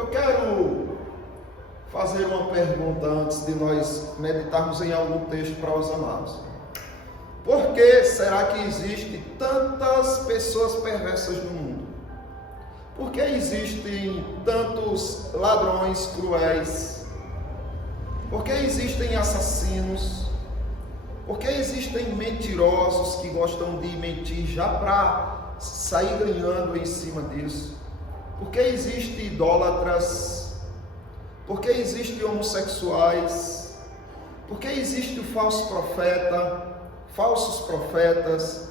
Eu quero fazer uma pergunta antes de nós meditarmos em algum texto para os amados. Por que será que existem tantas pessoas perversas no mundo? Por que existem tantos ladrões cruéis? Por que existem assassinos? Por que existem mentirosos que gostam de mentir já para sair ganhando em cima disso? Por que existem idólatras? Por que existem homossexuais? Por que existe o falso profeta? Falsos profetas?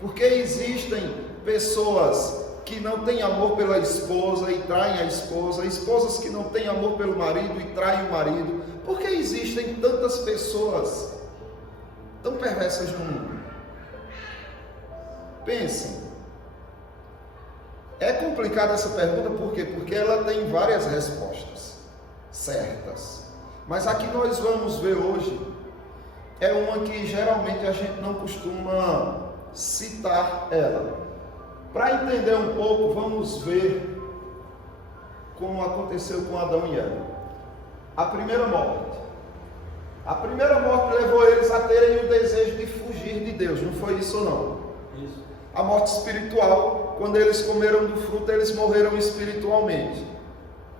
Por que existem pessoas que não têm amor pela esposa e traem a esposa? Esposas que não têm amor pelo marido e traem o marido? Por que existem tantas pessoas tão perversas no mundo? Pensem. É complicada essa pergunta, por quê? Porque ela tem várias respostas certas. Mas a que nós vamos ver hoje é uma que geralmente a gente não costuma citar ela. Para entender um pouco, vamos ver como aconteceu com Adão e Eva. A primeira morte. A primeira morte levou eles a terem o desejo de fugir de Deus, não foi isso ou não? Isso. A morte espiritual, quando eles comeram do fruto, eles morreram espiritualmente.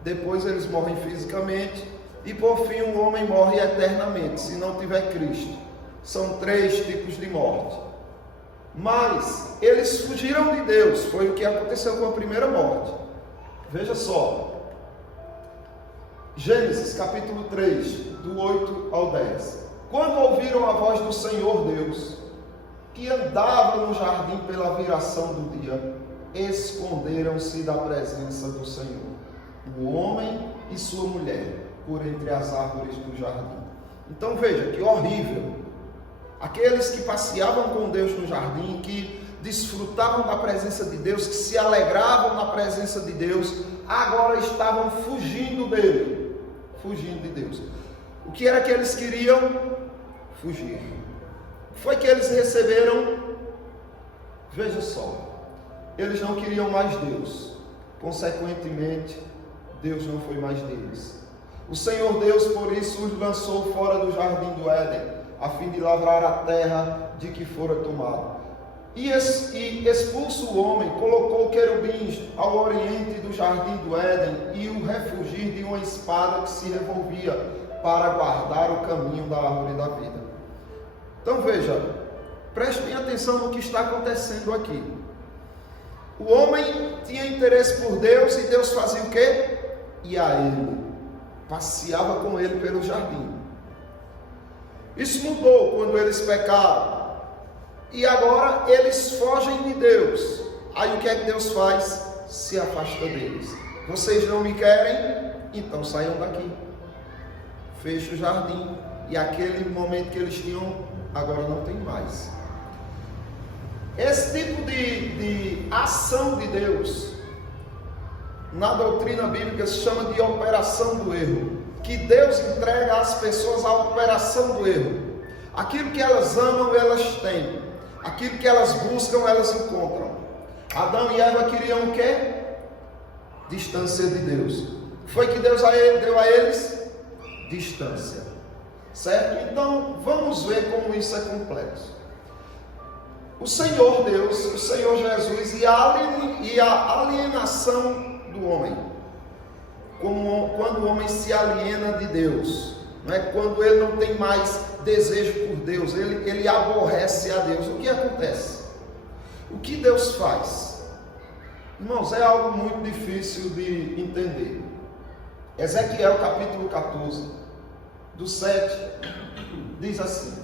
Depois eles morrem fisicamente. E por fim o homem morre eternamente, se não tiver Cristo. São 3 tipos de morte. Mas eles fugiram de Deus, foi o que aconteceu com a primeira morte. Veja só. Gênesis capítulo 3, do 8 ao 10. Quando ouviram a voz do Senhor Deus, que andava no jardim pela viração do dia, esconderam-se da presença do Senhor, o homem e sua mulher, por entre as árvores do jardim. Então veja que horrível. Aqueles que passeavam com Deus no jardim, que desfrutavam da presença de Deus, que se alegravam na presença de Deus, agora estavam fugindo dele, fugindo de Deus. O que era que eles queriam? Fugir. O que foi que eles receberam? Veja só, eles não queriam mais Deus, consequentemente, Deus não foi mais deles. O Senhor Deus, por isso, os lançou fora do jardim do Éden, a fim de lavrar a terra de que fora tomado. E expulso o homem, colocou querubins ao oriente do jardim do Éden e o refugir de uma espada que se revolvia para guardar o caminho da árvore da vida. Então veja, prestem atenção no que está acontecendo aqui. O homem tinha interesse por Deus e Deus fazia o quê? Ia a ele, passeava com ele pelo jardim. Isso mudou quando eles pecaram. E agora eles fogem de Deus. Aí o que é que Deus faz? Se afasta deles. Vocês não me querem? Então saiam daqui. Fecha o jardim. E aquele momento que eles tinham, agora não tem mais. Esse tipo de ação de Deus, na doutrina bíblica, se chama de operação do erro. Que Deus entrega às pessoas a operação do erro. Aquilo que elas amam, elas têm. Aquilo que elas buscam, elas encontram. Adão e Eva queriam o quê? Distância de Deus. Foi que Deus deu a eles? Distância. Certo? Então, vamos ver como isso é complexo. O Senhor Deus, o Senhor Jesus e a alienação do homem. Como quando o homem se aliena de Deus, não é? Quando ele não tem mais desejo por Deus, ele aborrece a Deus. O que acontece? O que Deus faz? Irmãos, é algo muito difícil de entender. Ezequiel capítulo 14, do 7, diz assim: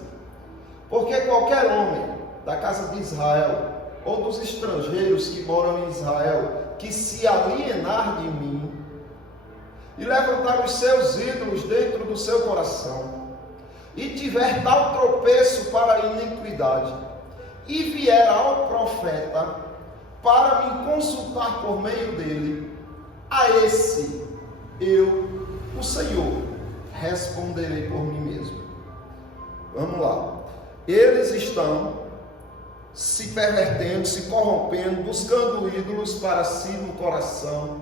porque qualquer homem da casa de Israel, ou dos estrangeiros que moram em Israel, que se alienar de mim, e levantar os seus ídolos dentro do seu coração, e tiver tal tropeço para a iniquidade, e vier ao profeta para me consultar por meio dele, a esse eu, o Senhor, responderei por mim mesmo. Vamos lá. Eles estão se pervertendo, se corrompendo, buscando ídolos para si no coração.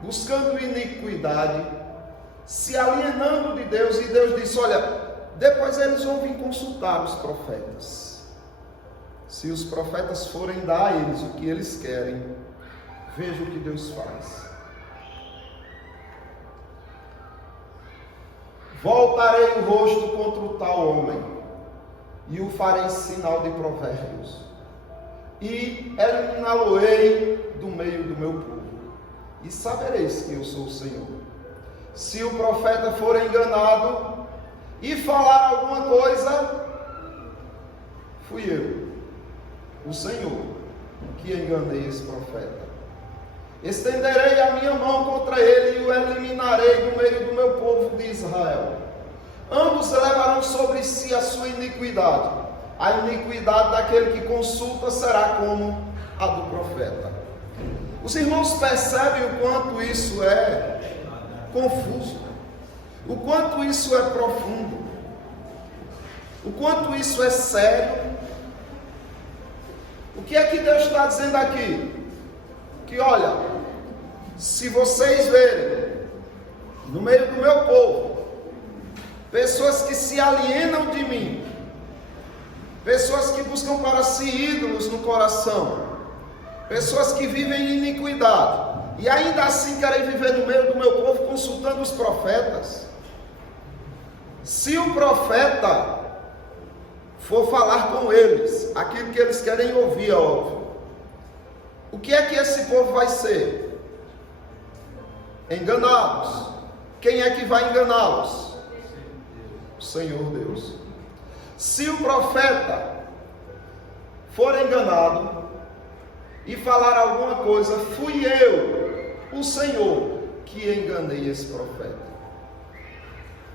buscando iniquidade, se alienando de Deus, e Deus disse: olha, depois eles vão vir consultar os profetas. Se os profetas forem dar a eles o que eles querem, veja o que Deus faz. Voltarei o rosto contra o tal homem, e o farei sinal de provérbios, e eliminá-lo-ei do meio do meu povo, e sabereis que eu sou o Senhor. Se o profeta for enganado e falar alguma coisa, fui eu, o Senhor, que enganei esse profeta. Estenderei a minha mão contra ele e o eliminarei do meio do meu povo de Israel. Ambos levarão sobre si a sua iniquidade. A iniquidade daquele que consulta será como a do profeta. Os irmãos percebem o quanto isso é confuso, o quanto isso é profundo, o quanto isso é sério. O que é que Deus está dizendo aqui? Que olha, se vocês verem no meio do meu povo pessoas que se alienam de mim, pessoas que buscam para si ídolos no coração, pessoas que vivem em iniquidade e ainda assim querem viver no meio do meu povo consultando os profetas, se o profeta for falar com eles aquilo que eles querem ouvir, óbvio, o que é que esse povo vai ser? Enganados. Quem é que vai enganá-los? O Senhor Deus. Se o profeta for enganado e falar alguma coisa, fui eu, o Senhor, que enganei esse profeta.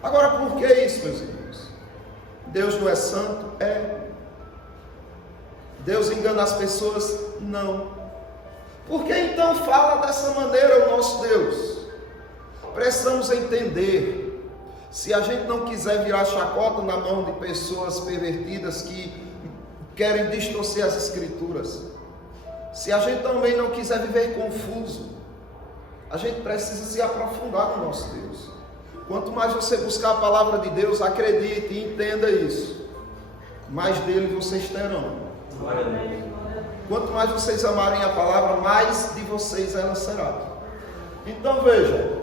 Agora, por que isso, meus irmãos? Deus não é santo? É. Deus engana as pessoas? Não. Por que então fala dessa maneira o nosso Deus? Precisamos entender, se a gente não quiser virar chacota na mão de pessoas pervertidas que querem distorcer as escrituras, se a gente também não quiser viver confuso, a gente precisa se aprofundar no nosso Deus. Quanto mais você buscar a palavra de Deus, acredite e entenda isso, mais dele vocês terão. Quanto mais vocês amarem a palavra, mais de vocês ela será. Então veja,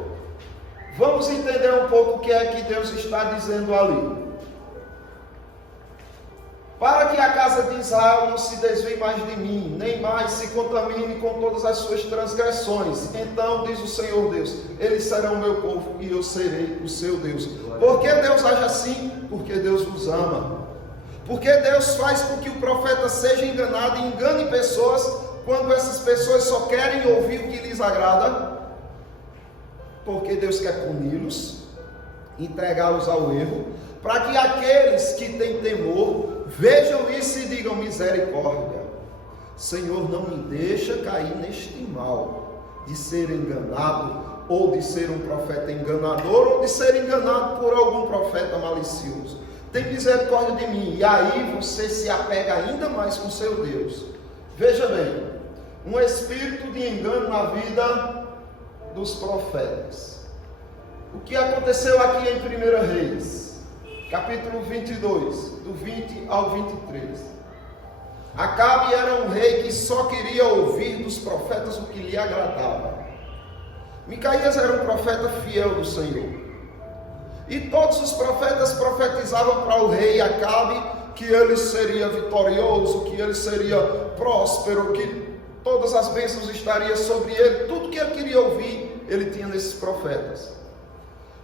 vamos entender um pouco o que é que Deus está dizendo ali. Para que a casa de Israel não se desvie mais de mim, nem mais se contamine com todas as suas transgressões. Então, diz o Senhor Deus, eles serão meu povo e eu serei o seu Deus. Por que Deus age assim? Porque Deus os ama. Porque Deus faz com que o profeta seja enganado e engane pessoas, quando essas pessoas só querem ouvir o que lhes agrada. Porque Deus quer puni-los, entregá-los ao erro, para que aqueles que têm temor vejam isso e digam: misericórdia, Senhor, não me deixa cair neste mal de ser enganado, ou de ser um profeta enganador, ou de ser enganado por algum profeta malicioso. Tem misericórdia de mim. E aí você se apega ainda mais com seu Deus. Veja bem, um espírito de engano na vida dos profetas. O que aconteceu aqui em 1 Reis, capítulo 22, do 20 ao 23. Acabe era um rei que só queria ouvir dos profetas o que lhe agradava. Micaías era um profeta fiel do Senhor. E todos os profetas profetizavam para o rei Acabe que ele seria vitorioso, que ele seria próspero, que todas as bênçãos estariam sobre ele. Tudo que ele queria ouvir, ele tinha nesses profetas.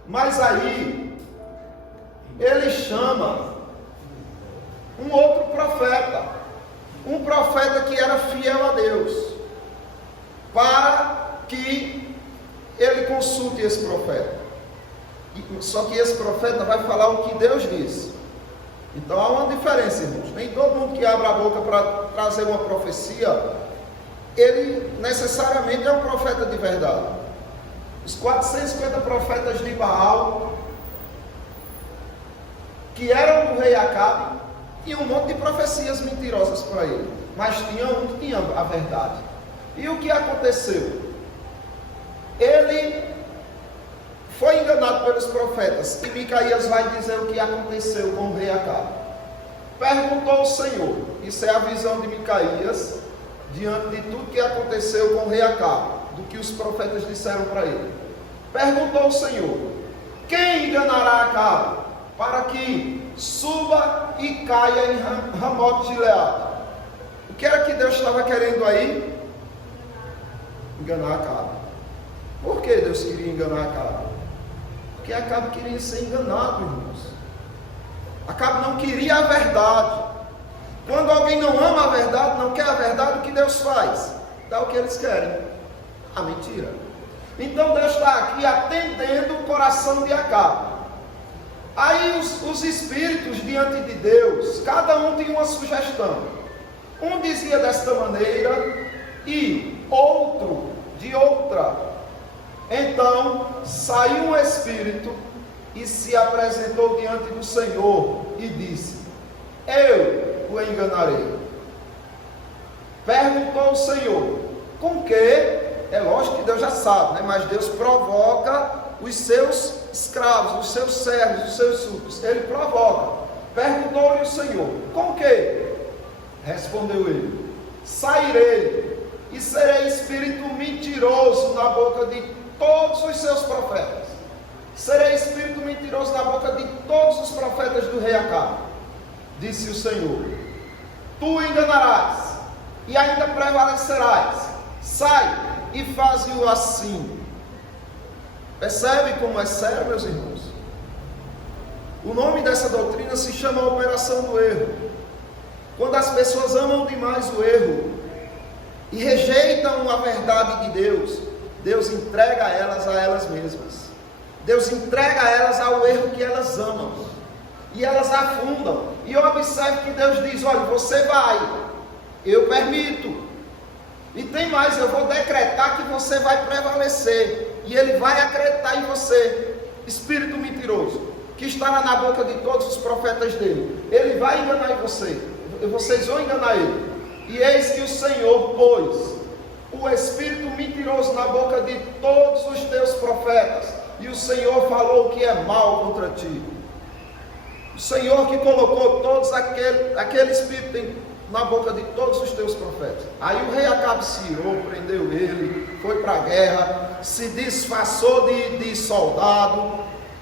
Mas aí, ele chama um outro profeta, um profeta que era fiel a Deus, para que ele consulte esse profeta. Só que esse profeta vai falar o que Deus disse. Então há uma diferença, irmãos. Nem todo mundo que abre a boca para trazer uma profecia, ele necessariamente é um profeta de verdade. Os 450 profetas de Baal, que eram do rei Acabe, tinham um monte de profecias mentirosas para ele, mas tinha um que tinha a verdade. E o que aconteceu? ele foi enganado pelos profetas, e Micaías vai dizer o que aconteceu com o rei Acabe. Perguntou o Senhor, isso é a visão de Micaías, diante de tudo que aconteceu com o rei Acabe, do que os profetas disseram para ele. Perguntou o Senhor: quem enganará Acabe, para que suba e caia em Ramote de Gileade? O que era que Deus estava querendo aí? Enganar Acabe. Por que Deus queria enganar Acabe? Porque Acabe queria ser enganado, irmãos. Acabe não queria a verdade. Quando alguém não ama a verdade, não quer a verdade, o que Deus faz? Dá o que eles querem. A mentira. Então Deus está aqui atendendo o coração de Acabe. Aí os espíritos diante de Deus, cada um tinha uma sugestão. Um dizia desta maneira e outro de outra. Então saiu um espírito e se apresentou diante do Senhor e disse: eu o enganarei. Perguntou o Senhor: com que? É lógico que Deus já sabe, né? Mas Deus provoca os seus escravos, os seus servos, os seus súditos. Ele provoca. Perguntou-lhe o Senhor: com que? Respondeu ele: sairei e serei espírito mentiroso na boca de todos os seus profetas. Serei espírito mentiroso na boca de todos os profetas do rei Acabe. Disse o Senhor: tu enganarás e ainda prevalecerás. Sai e faze-o assim. Percebe como é sério, meus irmãos? O nome dessa doutrina se chama operação do erro. Quando as pessoas amam demais o erro e rejeitam a verdade de Deus, Deus entrega elas a elas mesmas. Deus entrega elas ao erro que elas amam. E elas afundam. E observe que Deus diz: olha, você vai, eu permito. E tem mais, eu vou decretar que você vai prevalecer. E Ele vai acreditar em você. Espírito mentiroso, que estará na boca de todos os profetas dele. Ele vai enganar você. Vocês vão enganar ele. E eis que o Senhor pôs o espírito mentiroso na boca de todos os teus profetas. E o Senhor falou que é mal contra ti. O Senhor que colocou todos aquele espírito na boca de todos os teus profetas. Aí o rei Acabe se irou, prendeu ele, foi para a guerra, se disfarçou de soldado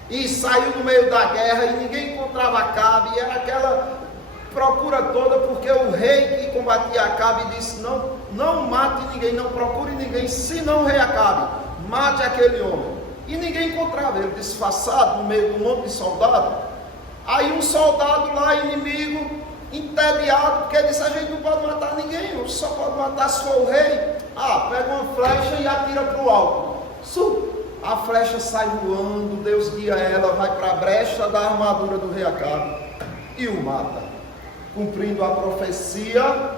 e saiu no meio da guerra e ninguém encontrava Acabe. E era aquela procura toda, porque o rei que combatia Acabe disse: não mate ninguém, não procure ninguém, senão o rei Acabe, mate aquele homem. E ninguém encontrava ele, disfarçado no meio de um monte de soldado. Aí um soldado lá, inimigo, entediado, porque disse: a gente não pode matar ninguém, só pode matar se for o rei. Pega uma flecha e atira para o alto. A flecha sai voando, Deus guia ela, vai para a brecha da armadura do rei Acabe e o mata, cumprindo a profecia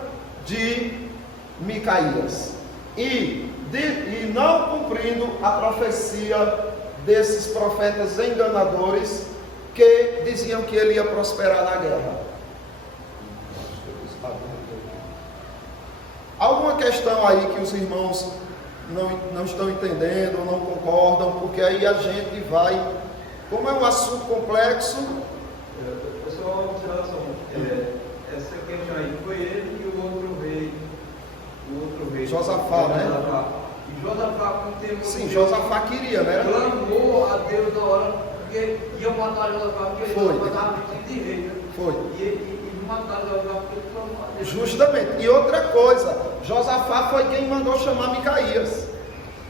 de Micaías e não cumprindo a profecia desses profetas enganadores que diziam que ele ia prosperar na guerra. Alguma questão aí que os irmãos não estão entendendo, não concordam, porque aí a gente vai, como é um assunto complexo. Pessoal, uma observação, essa questão aí foi ele e o outro rei, Josafá, né? E Josafá, quando teve... Sim, Josafá queria, né? Clamou a Deus na hora, porque ia matar Josafá, porque Josafá estava vestido de rei, né? Foi. E mataram Josafá porque ele clamou a Deus. Justamente. E outra coisa, Josafá foi quem mandou chamar Micaías.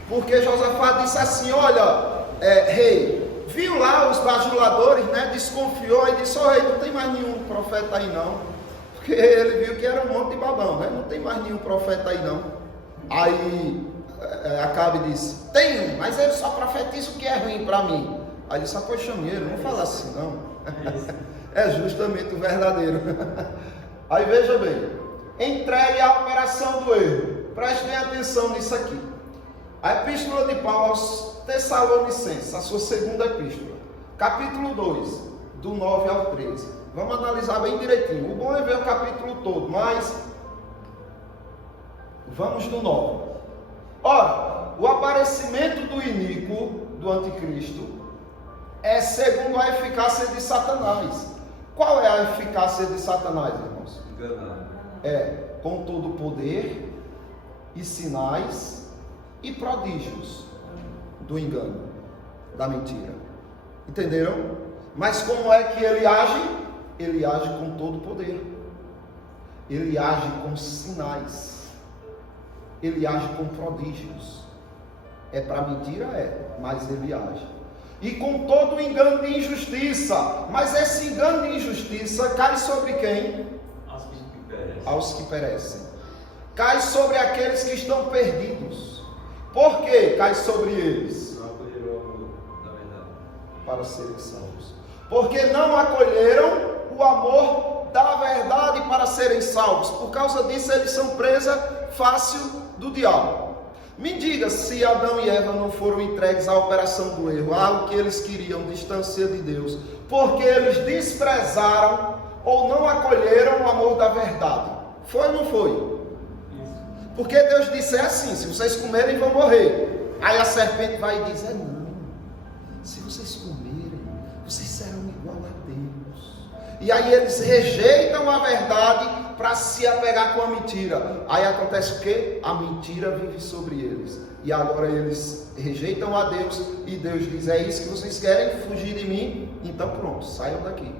Porque Josafá disse assim: olha, rei, viu lá os bajuladores, né? Desconfiou e disse: rei, não tem mais nenhum profeta aí não. Porque ele viu que era um monte de babão, né? Não tem mais nenhum profeta aí não. Aí Acabe disse: tem, mas ele só profetiza o que é ruim para mim. Aí ele disse: pois chameiro, não fala assim não. É justamente o verdadeiro. Aí veja bem, entregue a operação do erro. Prestem atenção nisso aqui. A epístola de Paulo aos Tessalonicenses, a sua segunda epístola, capítulo 2, do 9 ao 13. Vamos analisar bem direitinho. O bom é ver o capítulo todo, mas vamos do 9. Ora, o aparecimento do iníquo, do anticristo, é segundo a eficácia de Satanás. Qual é a eficácia de Satanás, irmãos? Enganado. Com todo poder e sinais e prodígios do engano, da mentira. Entenderam? Mas como é que ele age? Ele age com todo poder. Ele age com sinais. Ele age com prodígios. É para mentira? Mas ele age. E com todo o engano de injustiça. Mas esse engano de injustiça cai sobre quem? Aos que perecem. Cai sobre aqueles que estão perdidos. Por que cai sobre eles? Não acolheram o amor da verdade. Para serem salvos. Porque não acolheram o amor da verdade para serem salvos. Por causa disso, eles são presa fácil do diabo. Me diga se Adão e Eva não foram entregues à operação do erro, algo que eles queriam, distância de Deus, porque eles desprezaram ou não acolheram o amor da verdade. Foi ou não foi? Porque Deus disse, é assim, se vocês comerem vão morrer. Aí a serpente vai e diz, não, se vocês comerem, vocês serão igual a Deus. E aí eles rejeitam a verdade para se apegar com a mentira. Aí acontece o quê? A mentira vive sobre eles. E agora eles rejeitam a Deus e Deus diz, é isso que vocês querem? Fugir de mim? Então pronto, saiam daqui.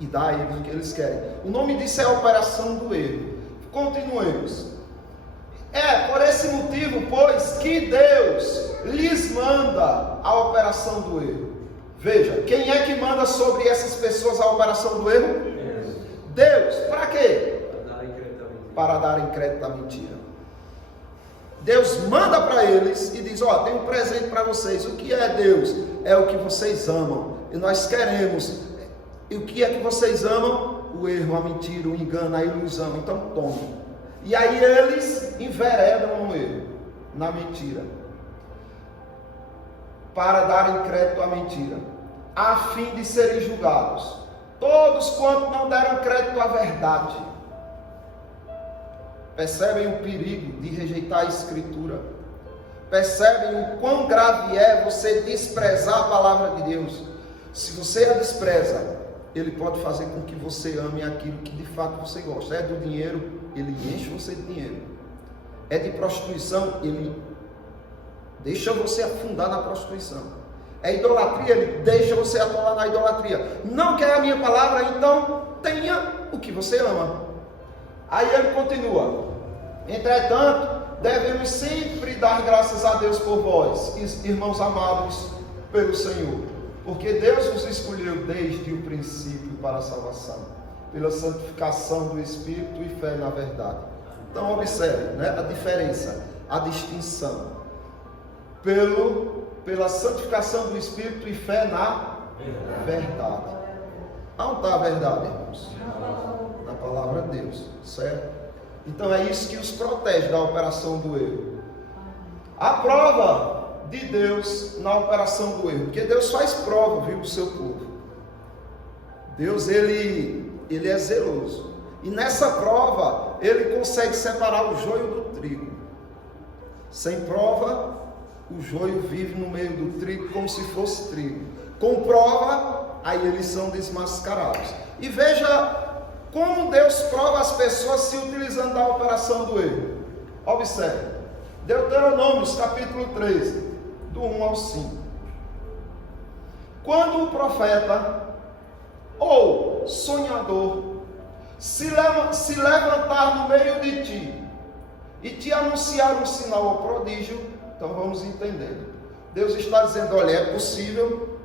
E dá a eles o que eles querem. O nome disso é a operação do erro. Continuemos. Por esse motivo, pois, que Deus lhes manda a operação do erro. Veja, quem é que manda sobre essas pessoas a operação do erro? Deus. Para quê? Para darem crédito à mentira. Deus manda para eles e diz, tem um presente para vocês. O que é Deus? É o que vocês amam. E nós queremos. E o que é que vocês amam? O erro, a mentira, o engano, a ilusão. Então tome. E aí eles enveredam no erro, na mentira, para darem crédito à mentira, a fim de serem julgados. Todos quantos não deram crédito à verdade. Percebem o perigo de rejeitar a Escritura? Percebem o quão grave é você desprezar a palavra de Deus? Se você a despreza, Ele pode fazer com que você ame aquilo que de fato você gosta. É do dinheiro, Ele enche você de dinheiro. É de prostituição, Ele deixa você afundar na prostituição. É idolatria, Ele deixa você atolar na idolatria. Não quer a minha palavra? Então tenha o que você ama. Aí ele continua. Entretanto, devemos sempre dar graças a Deus por vós, irmãos amados pelo Senhor, porque Deus vos escolheu desde o princípio para a salvação, pela santificação do Espírito e fé na verdade. Então observe, a diferença, a distinção. Pela santificação do Espírito e fé na verdade. Onde está a verdade, irmãos? Na palavra de Deus, certo? Então é isso que os protege da operação do erro. A prova de Deus na operação do erro, porque Deus faz prova, viu, do seu povo. Deus, ele é zeloso, e nessa prova ele consegue separar o joio do trigo. Sem prova, o joio vive no meio do trigo como se fosse trigo. Com prova, aí eles são desmascarados. E veja como Deus prova as pessoas se utilizando da operação do erro. Observe, Deuteronômio, capítulo 13, do 1 ao 5. Quando o profeta ou sonhador se levantar no meio de ti e te anunciar um sinal ou prodígio, então vamos entender. Deus está dizendo, olha, é possível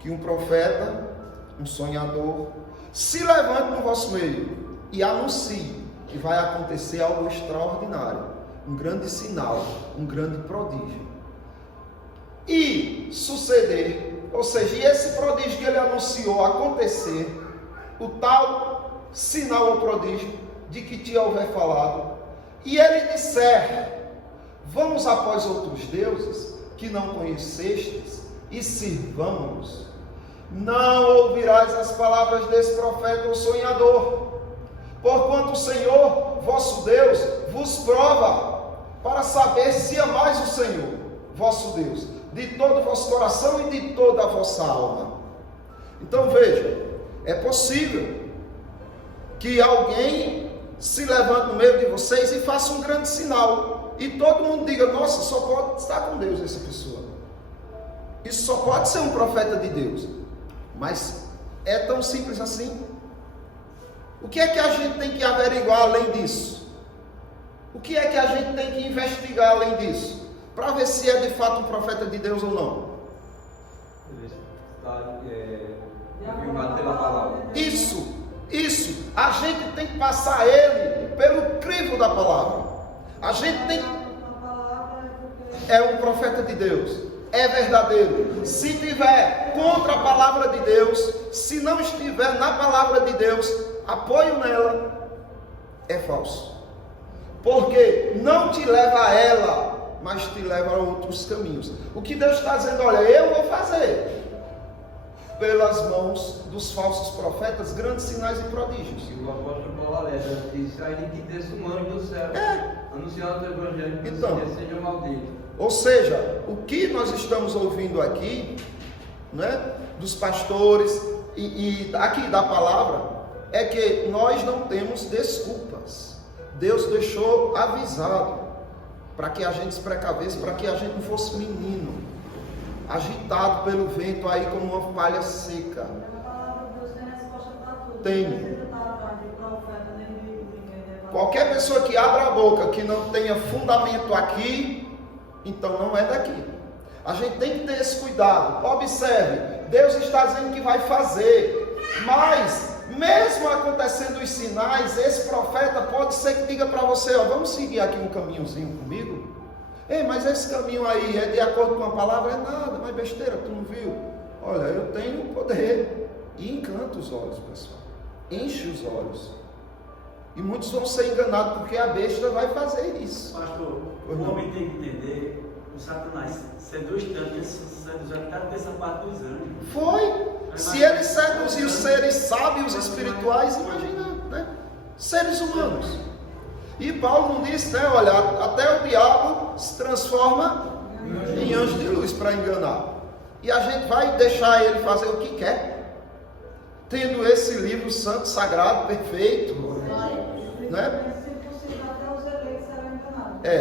que um profeta, um sonhador, se levante no vosso meio e anuncie que vai acontecer algo extraordinário, um grande sinal, um grande prodígio. E suceder, ou seja, e esse prodígio que ele anunciou acontecer, o tal sinal ou prodígio de que te houver falado, e ele disser, vamos após outros deuses que não conhecestes e sirvamos-los. Não ouvirás as palavras desse profeta ou sonhador, porquanto o Senhor, vosso Deus, vos prova, para saber se amais o Senhor. vosso Deus, de todo o vosso coração e de toda a vossa alma. Então veja, é possível que alguém se levante no meio de vocês e faça um grande sinal, e todo mundo diga: nossa, só pode estar com Deus essa pessoa, isso só pode ser um profeta de Deus. Mas é tão simples assim? O que é que a gente tem que averiguar além disso? O que é que a gente tem que investigar além disso, para ver se é de fato um profeta de Deus ou não? Confirmado pela palavra. Isso, a gente tem que passar ele pelo crivo da palavra. A gente tem que... É um profeta de Deus, é verdadeiro. Se tiver contra a palavra de Deus, se não estiver na palavra de Deus, apoio nela, é falso. Porque não te leva a ela, mas te leva a outros caminhos. O que Deus está dizendo: olha, eu vou fazer pelas mãos dos falsos profetas grandes sinais e prodígios. E o apóstolo Paulo alerta, disse: aí que desça um anjo do céu, anunciando o evangelho, que então, seja maldito. Ou seja, o que nós estamos ouvindo aqui, né, dos pastores e aqui da palavra, é que nós não temos desculpas. Deus deixou avisado para que a gente se precavesse, para que a gente não fosse menino, agitado pelo vento aí como uma palha seca. Tem. Qualquer pessoa que abra a boca que não tenha fundamento aqui, então não é daqui. A gente tem que ter esse cuidado. Observe, Deus está dizendo que vai fazer, mas mesmo acontecendo os sinais, esse profeta pode ser que diga para você: ó, vamos seguir aqui um caminhozinho comigo? Ei, mas esse caminho aí é de acordo com a palavra? É nada, mas besteira, tu não viu? Olha, eu tenho poder. E encanta os olhos, pessoal. Enche os olhos. E muitos vão ser enganados porque a besta vai fazer isso. Pastor, o homem tem que entender, o Satanás seduziu tanto dessa parte dos anjos. Foi. Se ele seduziu seres sábios espirituais, imagina, né? Seres humanos. E Paulo não disse, né? Olha, até o diabo se transforma em anjo de luz para enganar. E a gente vai deixar ele fazer o que quer, tendo esse livro santo, sagrado, perfeito, né?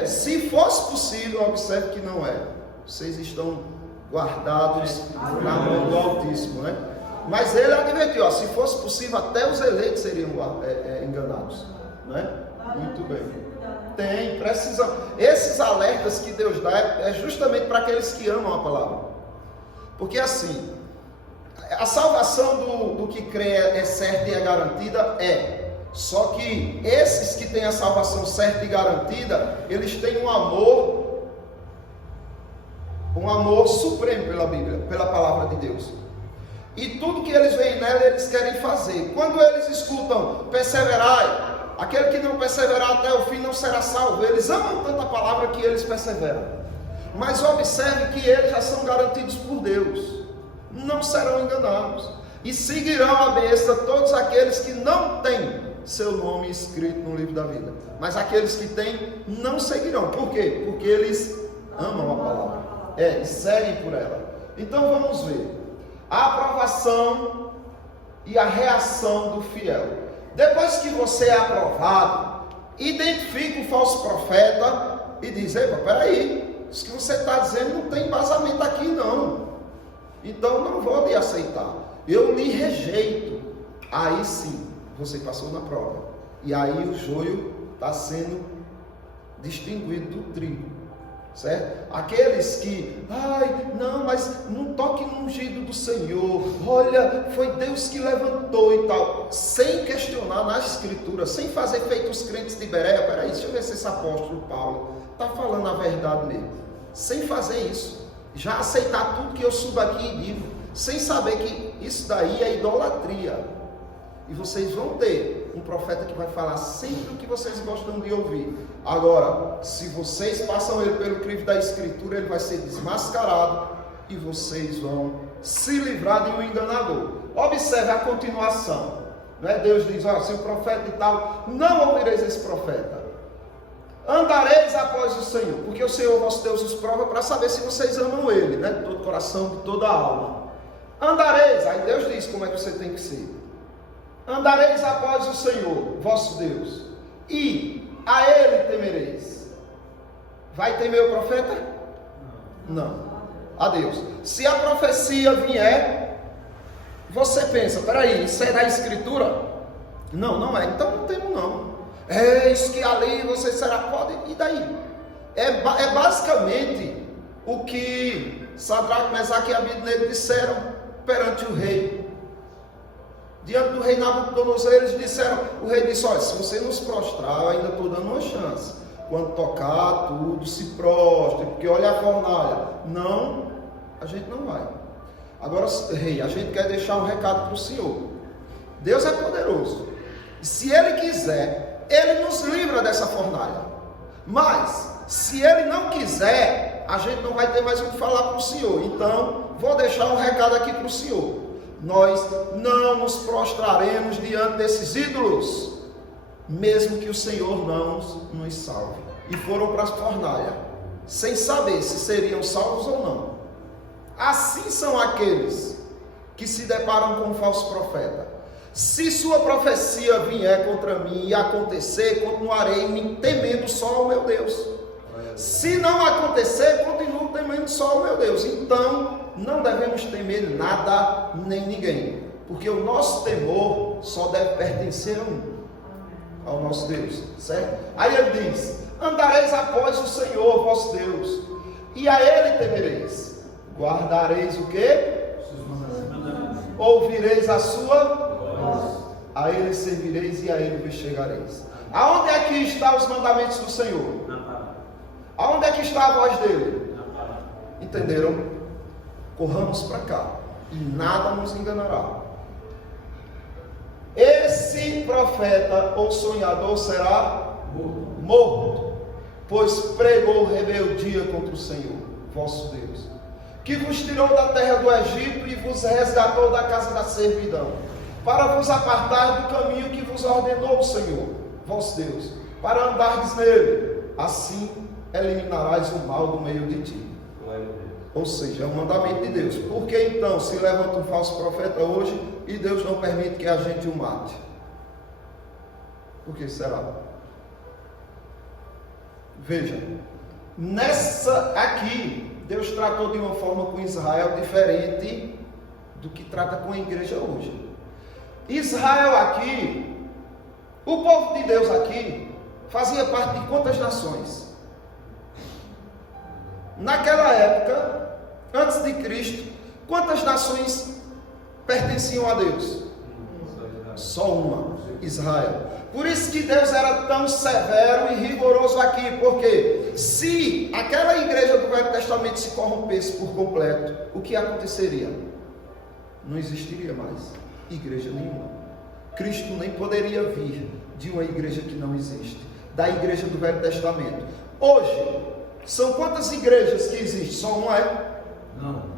Se fosse possível, observe que não é. Vocês estão guardados na mão do Altíssimo, né? Mas ele advertiu, ó, se fosse possível, até os eleitos seriam enganados, né? Muito bem. Tem, precisa. Esses alertas que Deus dá é justamente para aqueles que amam a palavra. Porque assim, a salvação do que crê é certa e é garantida, Só que esses que têm a salvação certa e garantida, eles têm um amor supremo pela Bíblia, pela palavra de Deus. E tudo que eles veem nela, eles querem fazer. Quando eles escutam, perseverai, aquele que não perseverar até o fim não será salvo. Eles amam tanto a palavra que eles perseveram. Mas observe que eles já são garantidos por Deus, não serão enganados, e seguirão à besta todos aqueles que não têm seu nome escrito no livro da vida. Mas aqueles que têm não seguirão. Por quê? Porque eles amam a palavra, e seguem por ela. Então vamos ver a aprovação e a reação do fiel. Depois que você é aprovado, identifica o falso profeta e diz: epa, peraí, isso que você está dizendo não tem embasamento aqui não, então não vou lhe aceitar, eu lhe rejeito. Aí sim, você passou na prova, e aí o joio está sendo distinguido do trigo, certo? Aqueles que, não, mas não toque no ungido do Senhor, olha, foi Deus que levantou e tal, sem questionar na escritura, sem fazer feito os crentes de Bereia. Peraí, deixa eu ver se esse apóstolo Paulo está falando a verdade mesmo, sem fazer isso, já aceitar tudo que eu subo aqui e digo, sem saber que isso daí é idolatria. E vocês vão ter um profeta que vai falar sempre o que vocês gostam de ouvir. Agora, se vocês passam ele pelo crivo da escritura, ele vai ser desmascarado e vocês vão se livrar de um enganador. Observe a continuação, né? Deus diz: se o profeta e tal, não ouvireis esse profeta. Andareis após o Senhor, porque o Senhor vosso Deus os prova para saber se vocês amam Ele, né? De todo o coração, de toda a alma. Andareis, aí Deus diz como é que você tem que ser. Andareis após o Senhor, vosso Deus, e a Ele temereis. Vai temer o profeta? Não. A Deus. Se a profecia vier, você pensa, peraí, isso é da Escritura? Não, não é. Então não temo não. Eis que ali você será, pode, e daí? É basicamente o que Sadraque, Mesaque e Abednego disseram perante o rei. Diante do rei Nabucodonosor, eles disseram, o rei disse, olha, se você nos prostrar, eu ainda estou dando uma chance. Quando tocar tudo, se prostre, porque olha a fornalha. Não, a gente não vai. Agora, rei, a gente quer deixar um recado para o senhor. Deus é poderoso. Se Ele quiser, Ele nos livra dessa fornalha. Mas, se Ele não quiser, a gente não vai ter mais o que falar para o senhor. Então, vou deixar um recado aqui para o senhor. Nós não nos prostraremos diante desses ídolos, mesmo que o Senhor não nos salve. E foram para a fornalha, sem saber se seriam salvos ou não. Assim são aqueles que se deparam com um falso profeta. Se sua profecia vier contra mim e acontecer, continuarei me temendo só ao meu Deus. Se não acontecer, continuo temendo só ao meu Deus. Então, não devemos temer nada nem ninguém, porque o nosso temor só deve pertencer a um, ao nosso Deus, certo? Aí ele diz, andareis após o Senhor vosso Deus, e a Ele temereis, guardareis o quê? Ouvireis a sua voz, a Ele servireis e a Ele vos chegareis. Aonde é que estão os mandamentos do Senhor? Aonde é que está a voz dele? Entenderam? Corramos para cá e nada nos enganará. Esse profeta ou sonhador será morto, pois pregou rebeldia contra o Senhor, vosso Deus, que vos tirou da terra do Egito e vos resgatou da casa da servidão, para vos apartar do caminho que vos ordenou o Senhor, vosso Deus, para andardes nele. Assim eliminarás o mal do meio de ti. Ou seja, é um mandamento de Deus. Por que então se levanta um falso profeta hoje e Deus não permite que a gente o mate? Por que será? Veja, nessa aqui, Deus tratou de uma forma com Israel diferente do que trata com a igreja hoje. Israel aqui, o povo de Deus aqui, fazia parte de quantas nações? Naquela época, antes de Cristo, quantas nações pertenciam a Deus? Só uma, Israel. Por isso que Deus era tão severo e rigoroso aqui, porque se aquela igreja do Velho Testamento se corrompesse por completo, o que aconteceria? Não existiria mais igreja nenhuma. Cristo nem poderia vir de uma igreja que não existe, da igreja do Velho Testamento. Hoje, são quantas igrejas que existem? Só uma é?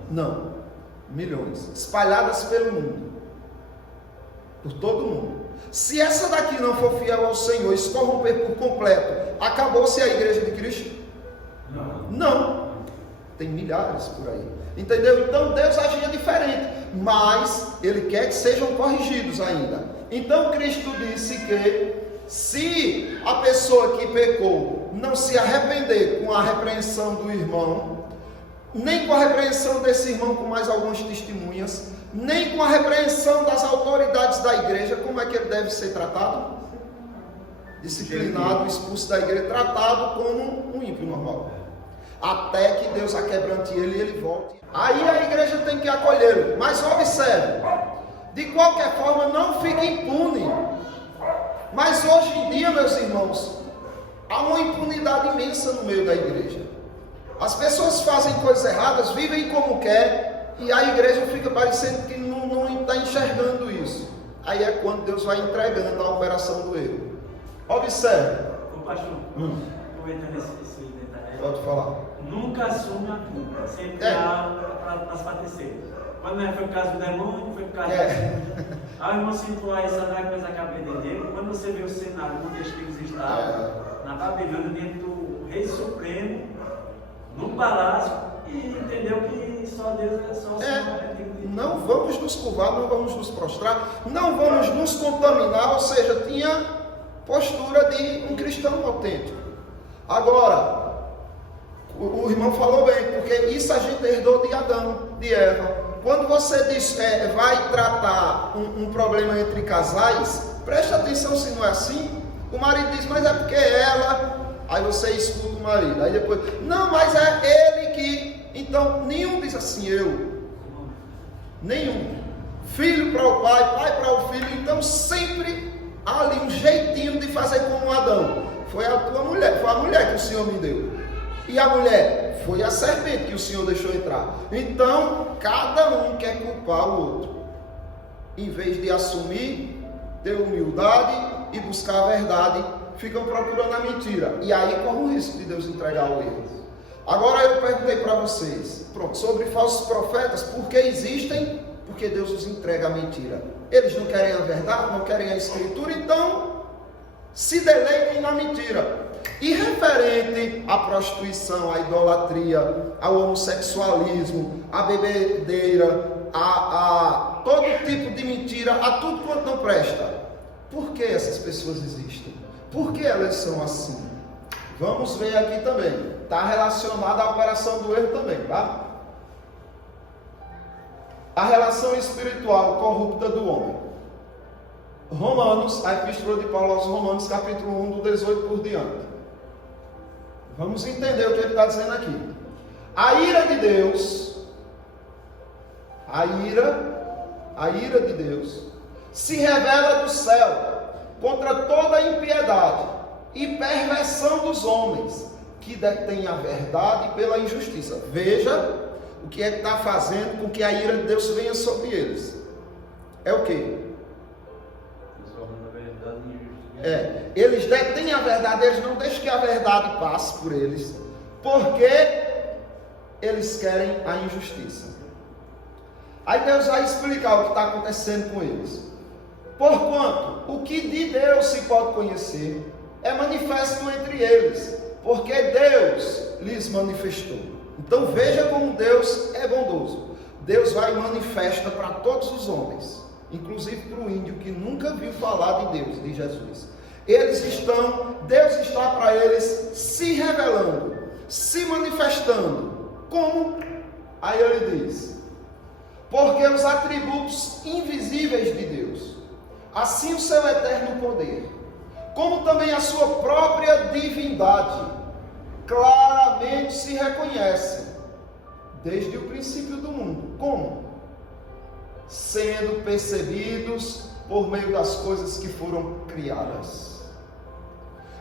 Não. Milhões. Espalhadas pelo mundo. Por todo o mundo. Se essa daqui não for fiel ao Senhor e se corromper por completo, acabou-se a igreja de Cristo? Não. Tem milhares por aí. Entendeu? Então Deus agia diferente. Mas Ele quer que sejam corrigidos ainda. Então Cristo disse que se a pessoa que pecou não se arrepender com a repreensão do irmão, nem com a repreensão desse irmão com mais algumas testemunhas, nem com a repreensão das autoridades da igreja, como é que ele deve ser tratado? Disciplinado, expulso da igreja, tratado como um ímpio normal, até que Deus aquebrante ele e ele volte. Aí a igreja tem que acolhê-lo. Mas observe, de qualquer forma não fique impune. Mas hoje em dia, meus irmãos, há uma impunidade imensa no meio da igreja. As pessoas fazem coisas erradas, vivem como quer, e a igreja fica parecendo que não está enxergando isso. Aí é quando Deus vai entregando a operação do erro. Observe. Ô pastor, vou entrar nesse detalhe. Pode falar. Nunca assume a culpa, sempre há para padecer. Quando não foi o caso do demônio, foi o caso do irmão situar essa Sadraque, Mesaque e Abednego. Quando você vê o cenário onde os filhos estavam, na Babilônia, diante do Rei Supremo, num palácio, e entendeu que só Deus é só o Senhor. Não vamos nos curvar, não vamos nos prostrar, não vamos nos contaminar, ou seja, tinha postura de um cristão autêntico. Agora, o irmão falou bem, porque isso a gente herdou de Adão, de Eva. Quando você diz, vai tratar um problema entre casais, preste atenção se não é assim. O marido diz, mas é porque ela... Aí você escuta o marido. Aí depois, não, mas é ele que... Então, nenhum diz assim, eu. Nenhum. Filho para o pai, pai para o filho. Então, sempre há ali um jeitinho de fazer como Adão. Foi a tua mulher, foi a mulher que o Senhor me deu. E a mulher foi a serpente que o Senhor deixou entrar. Então, cada um quer culpar o outro. Em vez de assumir, ter humildade e buscar a verdade, ficam procurando a mentira. E aí corre o risco de Deus entregar o erro. Agora eu perguntei para vocês, sobre falsos profetas, por que existem? Porque Deus os entrega a mentira. Eles não querem a verdade, não querem a escritura, então se deleitem na mentira. E referente à prostituição, à idolatria, ao homossexualismo, à bebedeira, a todo tipo de mentira, a tudo quanto não presta. Por que essas pessoas existem? Por que elas são assim? Vamos ver aqui também. Está relacionado à operação do erro também, tá? A relação espiritual corrupta do homem. Romanos, a epístola de Paulo aos Romanos, capítulo 1, do 18 por diante. Vamos entender o que ele está dizendo aqui. A ira de Deus, a ira de Deus, se revela do céu contra toda a impiedade e perversão dos homens, que detêm a verdade pela injustiça. Veja o que é que está fazendo com que a ira de Deus venha sobre eles. É o quê? Eles detêm a verdade, eles não deixam que a verdade passe por eles, porque eles querem a injustiça. Aí Deus vai explicar o que está acontecendo com eles. Porquanto o que de Deus se pode conhecer é manifesto entre eles, porque Deus lhes manifestou. Então veja como Deus é bondoso. Deus vai e manifesta para todos os homens, inclusive para o índio que nunca viu falar de Deus, de Jesus. Deus está para eles se revelando, se manifestando. Como? Aí ele diz, porque os atributos invisíveis de Deus, assim o seu eterno poder, como também a sua própria divindade, claramente se reconhecem desde o princípio do mundo. Como? Sendo percebidos por meio das coisas que foram criadas.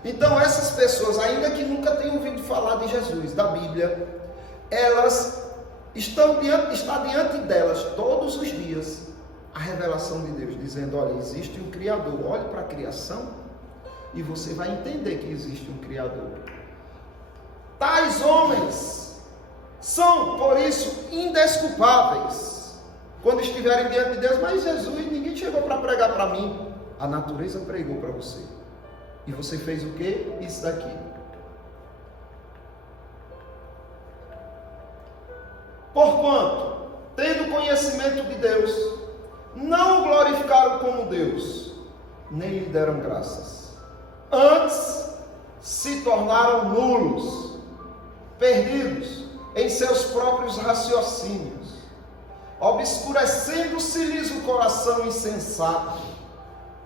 Então essas pessoas, ainda que nunca tenham ouvido falar de Jesus, da Bíblia, elas está diante delas todos os dias a revelação de Deus, dizendo, olha, existe um Criador, olhe para a criação e você vai entender que existe um Criador. Tais homens são, por isso, indesculpáveis quando estiverem diante de Deus. Mas Jesus, ninguém chegou para pregar para mim. A natureza pregou para você. E você fez o quê? Isso daqui. Porquanto, tendo conhecimento de Deus, não o glorificaram como Deus, nem lhe deram graças. Antes, se tornaram nulos, perdidos em seus próprios raciocínios, obscurecendo-se-lhes o coração insensato.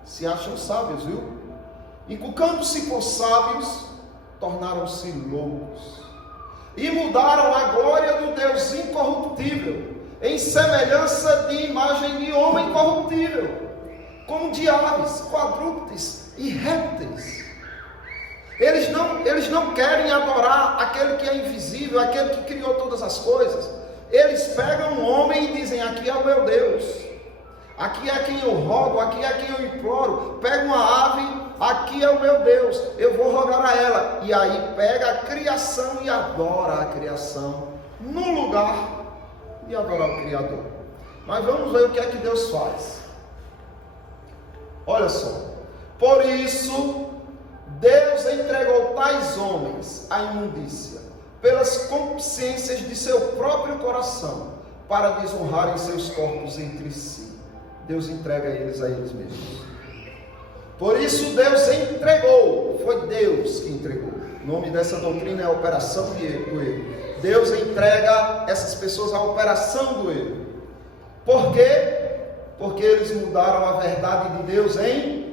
Se acham sábios, viu? Inculcando-se por sábios, tornaram-se loucos. E mudaram a glória do Deus incorruptível, em semelhança de imagem de homem corruptível, como de aves, quadrúpedes e répteis. Eles não querem adorar aquele que é invisível, aquele que criou todas as coisas. Eles pegam um homem e dizem, aqui é o meu Deus, aqui é quem eu rogo, aqui é quem eu imploro. Pega uma ave, aqui é o meu Deus, eu vou rogar a ela. E aí pega a criação e adora a criação no lugar de adorar o Criador. Mas vamos ver o que é que Deus faz. Olha só, por isso Deus entregou tais homens à imundícia, pelas concupiscências de seu próprio coração, para desonrarem seus corpos entre si. Deus entrega eles a eles mesmos. Por isso Deus entregou, foi Deus que entregou. O nome dessa doutrina é a operação do erro. Deus entrega essas pessoas à operação do erro. Por quê? Porque eles mudaram a verdade de Deus em...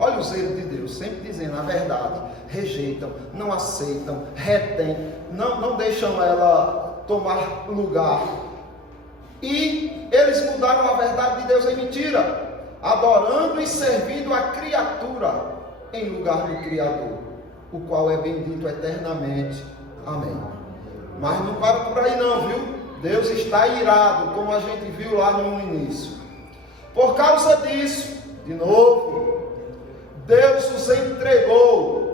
Olha os erros de Deus, sempre dizendo a verdade. Rejeitam, não aceitam, retêm, não deixam ela tomar lugar. E eles mudaram a verdade de Deus em mentira, adorando e servindo a criatura em lugar do Criador, o qual é bendito eternamente. Amém. Mas não para por aí não, viu? Deus está irado, como a gente viu lá no início. Por causa disso, de novo, Deus os entregou.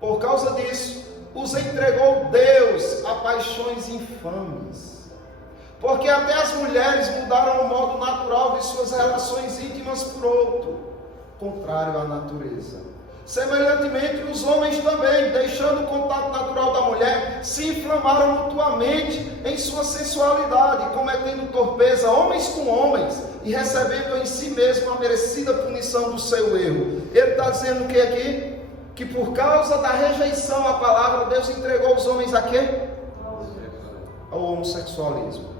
Por causa disso, os entregou Deus a paixões infames. Porque até as mulheres mudaram o modo natural de suas relações íntimas por outro, contrário à natureza. Semelhantemente, os homens também, deixando o contato natural da mulher, se inflamaram mutuamente em sua sensualidade, cometendo torpeza homens com homens e recebendo em si mesmo a merecida punição do seu erro. Ele está dizendo o que aqui? Que por causa da rejeição à palavra, Deus entregou os homens a quê? Ao homossexualismo.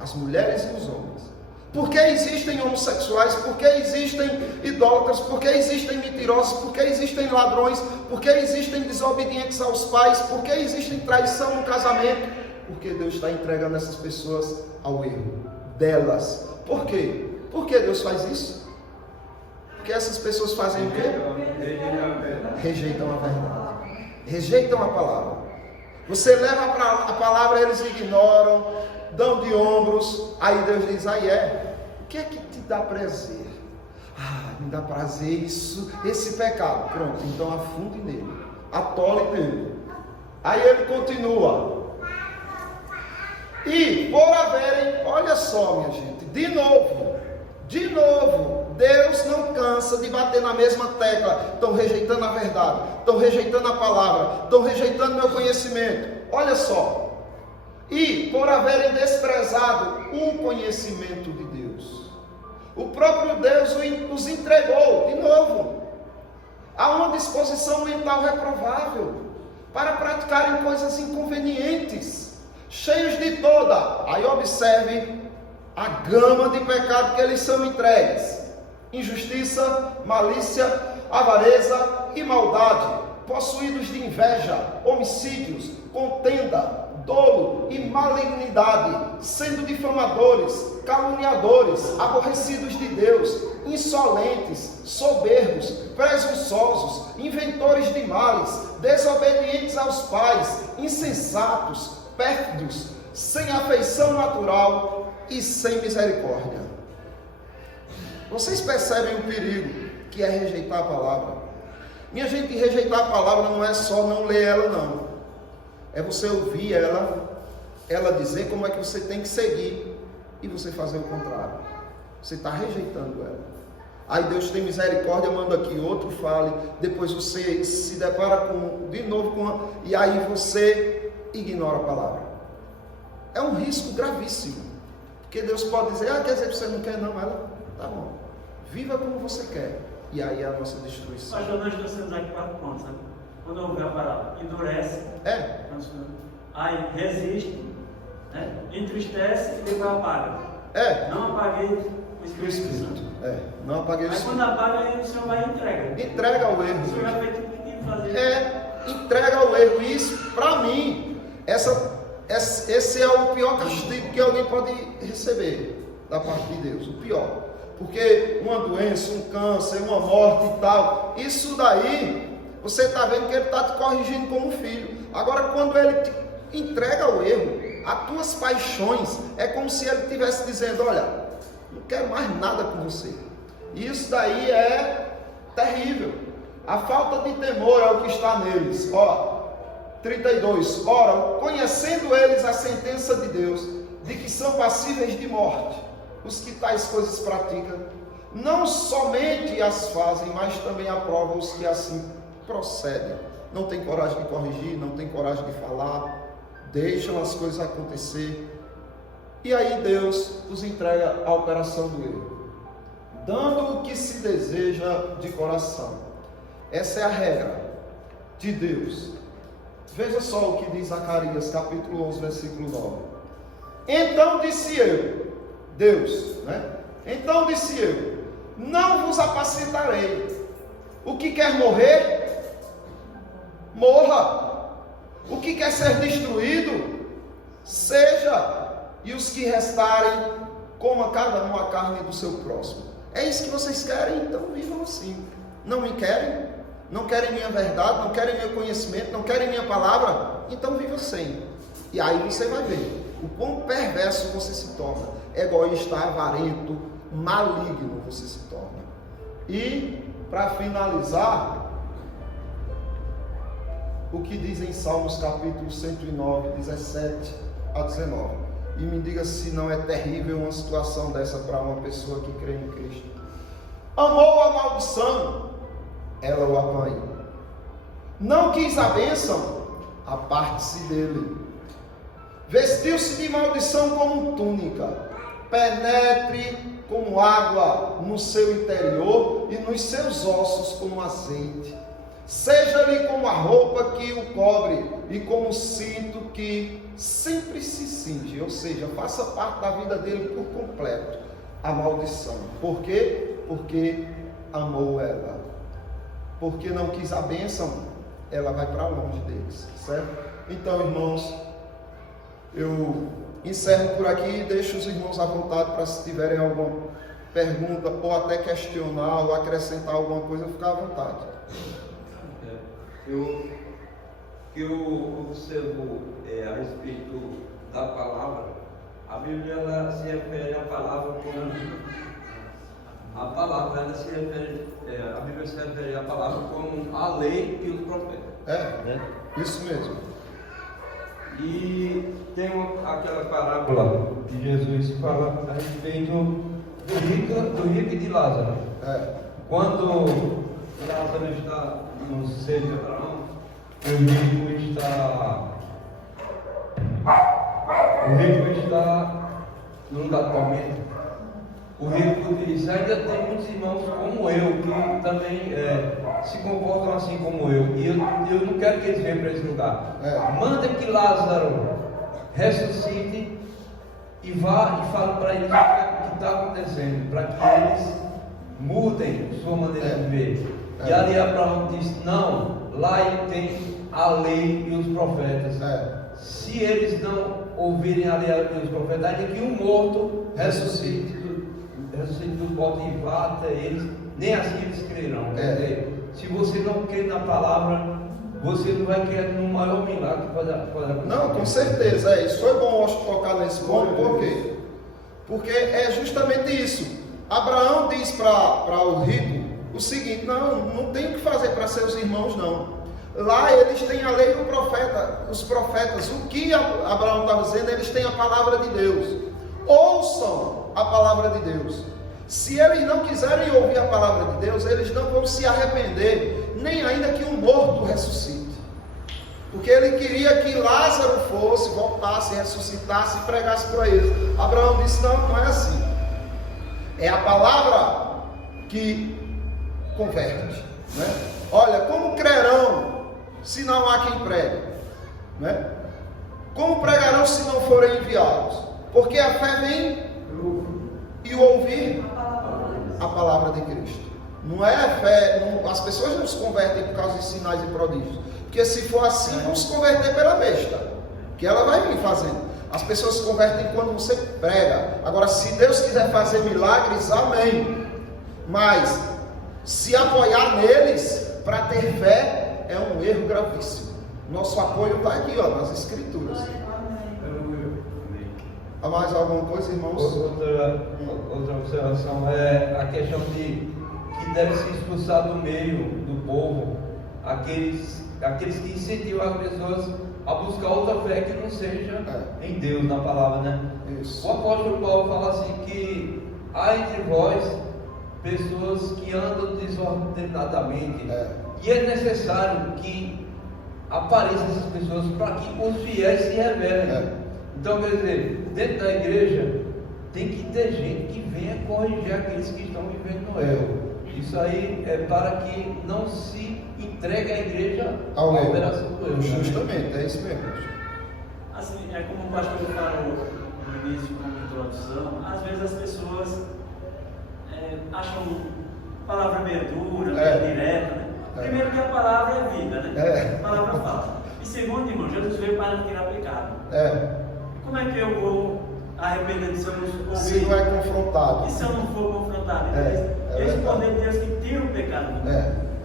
As mulheres e os homens. Por que existem homossexuais? Por que existem idólatras? Por que existem mentirosos? Por que existem ladrões? Por que existem desobedientes aos pais? Por que existem traição no casamento? Porque Deus está entregando essas pessoas ao erro delas. Por quê? Por que Deus faz isso? Porque essas pessoas fazem o quê? Rejeitam a verdade. Rejeitam a palavra. Você leva a palavra, eles ignoram, dão de ombros. Aí Deus diz, o que é que te dá prazer? Me dá prazer esse pecado. Pronto, então afunde nele, atole nele. Aí ele continua. E por haverem, olha só minha gente, de novo, Deus não cansa de bater na mesma tecla. Estão rejeitando a verdade, estão rejeitando a palavra, estão rejeitando meu conhecimento. Olha só. E por haverem desprezado o conhecimento de Deus, o próprio Deus os entregou de novo a uma disposição mental reprovável, para praticarem coisas inconvenientes, cheios de toda. Aí observe a gama de pecado que eles são entregues: injustiça, malícia, avareza e maldade, possuídos de inveja, homicídios, contenda, dolo e malignidade, sendo difamadores, caluniadores, aborrecidos de Deus, insolentes, soberbos, presunçosos, inventores de males, desobedientes aos pais, insensatos, pérfidos, sem afeição natural e sem misericórdia. Vocês percebem o perigo que é rejeitar a palavra? Minha gente, rejeitar a palavra não é só não ler ela, não. É você ouvir ela dizer como é que você tem que seguir e você fazer o contrário. Você está rejeitando ela. Aí Deus tem misericórdia, manda que outro fale, depois você se depara de novo com e aí você ignora a palavra. É um risco gravíssimo, porque Deus pode dizer, quer dizer que você não quer não, ela, tá bom, viva como você quer, e aí é a nossa destruição. Pastor, nós trouxemos aqui 4 pontos, sabe? Quando eu ouvir a palavra, endurece, aí resiste, né? Entristece e depois apaga. Não apaguei o Espírito Santo. Não apaguei o Espírito. Aí quando apaga, aí o Senhor vai e entrega. Entrega o erro. O Senhor vai feito o que tem que fazer. Entrega o erro. Isso, para mim, esse é o pior castigo que alguém pode receber da parte de Deus. O pior. Porque uma doença, um câncer, uma morte e tal, isso daí, você está vendo que ele está te corrigindo como filho. Agora, quando ele te entrega o erro, as tuas paixões, é como se ele estivesse dizendo, olha, não quero mais nada com você. Isso daí é terrível. A falta de temor é o que está neles. 32. Ora, conhecendo eles a sentença de Deus, de que são passíveis de morte, os que tais coisas praticam, não somente as fazem, mas também aprovam os que assim procedem. Não tem coragem de corrigir, não tem coragem de falar, deixam as coisas acontecer. E aí Deus os entrega à operação do erro, dando o que se deseja de coração. Essa é a regra de Deus. Veja só o que diz Zacarias, capítulo 11, versículo 9. Então disse eu, Deus, né? Então disse eu, não vos apacentarei. O que quer morrer, morra. O que quer ser destruído, seja. E os que restarem, coma cada um a carne do seu próximo. É isso que vocês querem? Então vivam assim. Não me querem? Não querem minha verdade? Não querem meu conhecimento? Não querem minha palavra? Então viva sem. E aí você vai ver o quão perverso você se torna. Egoísta, avarento, maligno você se torna. E para finalizar, o que diz em Salmos capítulo 109, 17 a 19. E me diga se não é terrível uma situação dessa para uma pessoa que crê em Cristo. Amou a maldição, ela o apanha. Não quis a bênção, aparte-se dele. Vestiu-se de maldição como túnica, penetre como água no seu interior e nos seus ossos como azeite. Seja-lhe como a roupa que o cobre e como o cinto que sempre se cinge, ou seja, faça parte da vida dele por completo a maldição. Por quê? Porque amou ela. Porque não quis a bênção, ela vai para longe deles, certo? Então, irmãos, eu encerro por aqui e deixo os irmãos à vontade para, se tiverem alguma pergunta ou até questionar ou acrescentar alguma coisa, ficar à vontade. Eu observo a respeito da palavra. A Bíblia ela se refere à palavra como a palavra, ela se refere, a Bíblia se refere à palavra como a lei e os profetas. Isso mesmo. E tem aquela parábola que Jesus fala a respeito do rico e de Lázaro. Quando Lázaro está no seio de Abraão, o rico está no lugar do tormento. O rico diz: ainda tem muitos irmãos como eu, que também se comportam assim como eu, e eu não quero que eles venham para esse lugar. Manda que Lázaro ressuscite e vá e fale para eles o que está acontecendo, para que eles mudem sua maneira de ver. E ali Abraão disse: não, lá tem a lei e os profetas. Se eles não ouvirem a lei e os profetas, ainda que um morto ressuscite dos mortos e vá até eles, nem assim eles crerão. Quer dizer, se você não crê na palavra, você não vai crer no maior milagre que pode acontecer. Não, com certeza, isso foi bom tocar nesse ponto. Por quê? Porque é justamente isso. Abraão diz para o rico o seguinte: não tem o que fazer para seus irmãos, não. Lá eles têm a lei do profeta, os profetas. O que Abraão está dizendo? Eles têm a palavra de Deus. Ouçam a palavra de Deus. Se eles não quiserem ouvir a palavra de Deus, eles não vão se arrepender, nem ainda que um morto ressuscite. Porque ele queria que Lázaro fosse, voltasse, ressuscitasse e pregasse para eles. Abraão disse: não é assim. É a palavra que converte, né? Olha, como crerão se não há quem pregue, né? Como pregarão se não forem enviados? Porque a fé vem e o ouvir a palavra de Cristo. Não é a fé, as pessoas não se convertem por causa de sinais e prodígios, porque se for assim, vão se converter pela besta, que ela vai vir fazendo. As pessoas se convertem quando você prega. Agora, se Deus quiser fazer milagres, amém. Mas se apoiar neles para ter fé é um erro gravíssimo. Nosso apoio está aqui, nas Escrituras. Há mais alguma coisa, irmãos? Outra observação é a questão de que deve se expulsar do meio do povo aqueles que incentivam as pessoas a buscar outra fé que não seja em Deus, na palavra, né? Isso. O apóstolo Paulo fala assim que há entre vós pessoas que andam desordenadamente. E é necessário que apareçam essas pessoas para que os fiéis se revelem. Então, quer dizer, dentro da igreja tem que ter gente que venha corrigir aqueles que estão vivendo no erro. Isso aí é para que não se entregue a igreja à operação do erro. Justamente, é isso mesmo. Assim, é como o pastor falou no início, como introdução, às vezes as pessoas acham a palavra meio dura, meio direta, né? Primeiro que a palavra é vida, né? A palavra fala. E segundo, irmão, Jesus veio para tirar pecado. Como é que eu vou arrepender se eu não ouvir? Se não é confrontado. E se eu não for confrontado? Esse poder de Deus que tira o pecado.